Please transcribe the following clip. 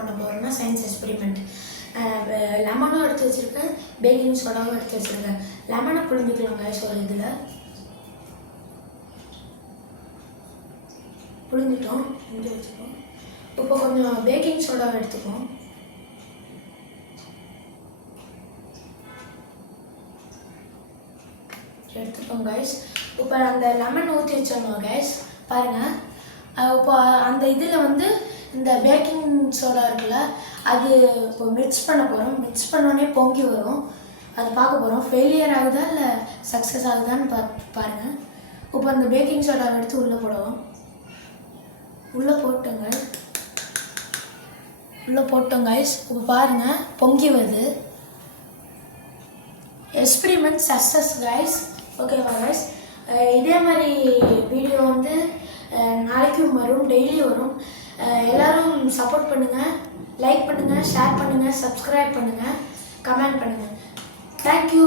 பண்ண போகிறோம்னா science experiment. லெமனும் எடுத்து வச்சுருக்கேன், பேக்கிங் சோடாவும் எடுத்து வச்சுருக்கேன். லெமனை புழிஞ்சிக்கலாம் கைஸ். ஒரு இதில் புழிஞ்சிட்டோம், புழிஞ்சு வச்சுப்போம். இப்போ கொஞ்சம் பேக்கிங் சோடாவை எடுத்துப்போம். எடுத்துப்போம் கைஸ். இப்போ அந்த லெமன் ஊற்றி வச்சோம் கைஸ், பாருங்கள். இப்போ அந்த இதில் வந்து இந்த பேக்கிங் சோடா இருக்குல்ல, அது இப்போ மிக்ஸ் பண்ண போகிறோம். மிக்ஸ் பண்ணோடனே பொங்கி வரும், அது பார்க்க போகிறோம். ஃபெயிலியர் ஆகுதா இல்லை சக்ஸஸ் ஆகுதான்னு பாருங்கள். இப்போ அந்த பேக்கிங் சோடாவை எடுத்து உள்ளே போடுவோம். உள்ளே போட்டோம் கைஸ். இப்போ பாருங்கள், பொங்கி வருது. Experiment success guys. ஓகேவா கைஸ்? இதே மாதிரி வீடியோ வந்து நாளைக்கும் வரும், டெய்லி வரும். எல்லோரும் சப்போர்ட் பண்ணுங்கள், லைக் பண்ணுங்கள், ஷேர் பண்ணுங்கள், சப்ஸ்கிரைப் பண்ணுங்கள், கமெண்ட் பண்ணுங்கள். தேங்க்யூ.